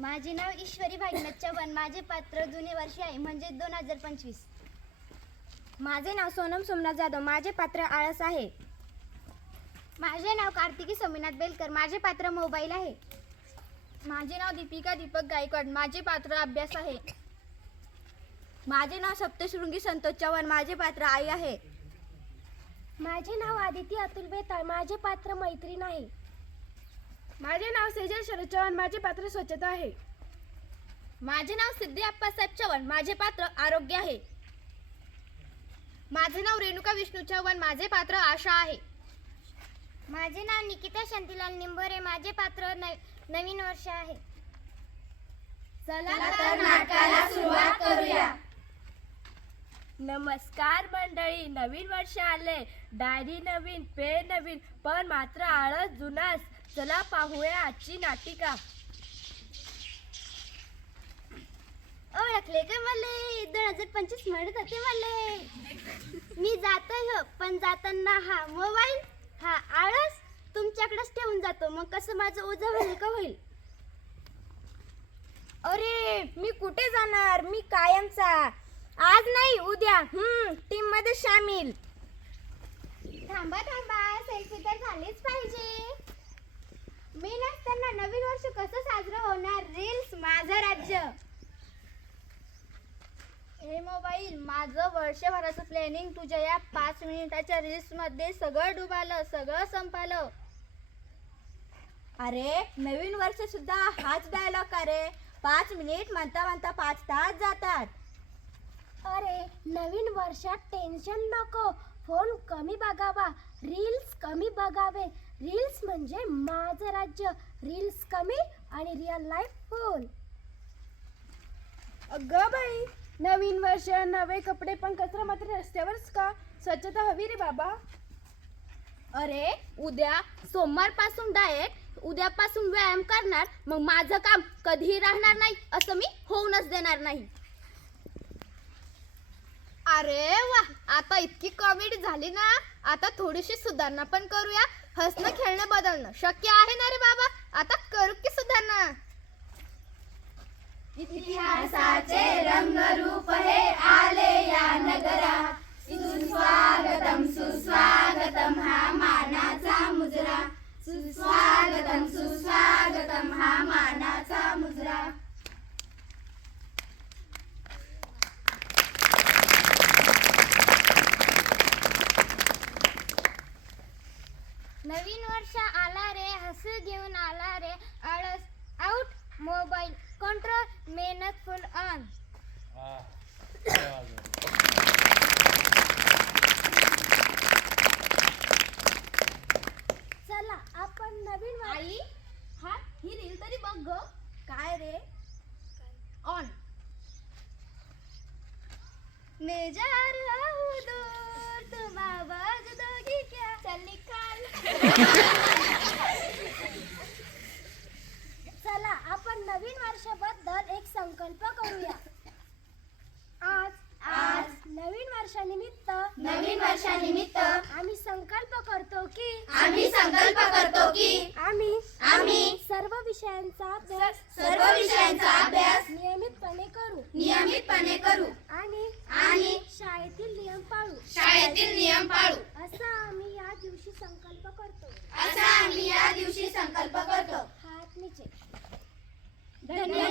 माझे नाव ईश्वरी भागीनाथ चव्हाण. माझे पात्र जुने वर्षे आहे म्हणजे 2025. माझे नाव सोनम सोमनाथ जाधव. माझे पात्र आळस आहे. माझे नाव कार्तिकी सोमनाथ बेलकर. माझे पात्र मोबाईल आहे. माझे नाव दीपिका दीपक गायकवाड. माझे पात्र अभ्यास आहे. माझे नाव सप्तशृंगी संतोष चव्हाण. माझे पात्र आई आहे. माझे नाव आदिती अतुल बेताळ. माझे पात्र मैत्रीण आहे. माझे नाव सेजल शरद चव्हाण. माझे पात्र स्वच्छता आहे. माझे नाव सिद्धी अप्पासाहेब चव्हाण. माझे पात्र आरोग्य आहे. माझे नाव रेणुका विष्णू चव्हाण. माझे पात्र आशा आहे. माझे नाव निकिता शांतीलाल निंबोरे. माझे पात्र नवीन वर्ष आहे. चला तर नाटकाला सुरुवात करूया. नमस्कार मंडळी. नवीन वर्ष आले. डायरी नवीन, पेन नवीन, पण मात्र आळस जुनाच. चला पाहूया आजची नाटिका. ओळखले का मले? 2025 म्हणत होते मले. मी जातो हो, पण जाताना हा मोबाईल, हा आळस तुमच्याकडेच ठेवून जातो. मग कसं माझं ओझं होईल का होईल? अरे मी कुठे जाणार? मी कायमचा. आज नाही उद्या टीम मध्ये सामील. थांबा थांबा, सेल्फी तर झालीच पाहिजे. मी नसताना नवीन वर्ष कसं साजरं होणार? रील्स माझं राज्य. हे मोबाईल, माझं वर्षभराचं प्लॅनिंग तुझ्या या 5 मिनिटाच्या रील्स मध्ये सगळं डुबालं, सगळं संपालं. अरे नवीन वर्ष सुद्धा हाच डायलॉग का रे? 5 मिनिट म्हणता म्हणता 5 तास जातात. अरे नवीन वर्षात टेन्शन नको. फोन कमी बघावा, रील्स कमी बघावे. रील्स म्हणजे माझं राज्य. रील्स कमी आणि रिअल लाईफ फुल. अगं बाई, नवीन वर्ष नवे कपडे, पण कचरा मात्र रस्त्यावरच का? स्वच्छता हवी रे बाबा. अरे उद्या सोमवार पासून डाएट, उद्यापासून व्यायाम करणार. मग माझं काम कधीही राहणार नाही असं मी होऊनच देणार नाही. अरे वा, आता इतकी कॉमेडी झाली ना, आता थोडीशी सुधारणा पण करूया. हसणं खेळणं बदलणं शक्य आहे ना रे बाबा. आता करू की सुधारणा. इतिहासाचे रंगरूप हे आले या नगरा. सुस्वागतम सुस्वागतम हा मानाचा मुजरा. सुस्वागतम सुस्वागतम हा मानाचा मुजरा. नवीन वर्ष आला रे, हसू घेऊन आला रे. आळस आउट, मोबाईल कंट्रोल, मेहनत फुल ऑन. चला आपण नवीन आई, हा ही रील तरी बघ ग. काय रे? ऑन. मैं जा रहा हूँ दूर, तुम आवाज दोगी क्या? चल निकाल. चला आपण नवीन वर्षाबद्दल एक संकल्प करूया. आज नवीन वर्षानिमित्त आम्ही संकल्प करतो की आम्ही सर्व विषयांचा अभ्यास नियमितपणे करू आणि शाळेतील नियम पाळू. असा आम्ही या दिवशी संकल्प करतो. हात नीचे. धन्यवाद.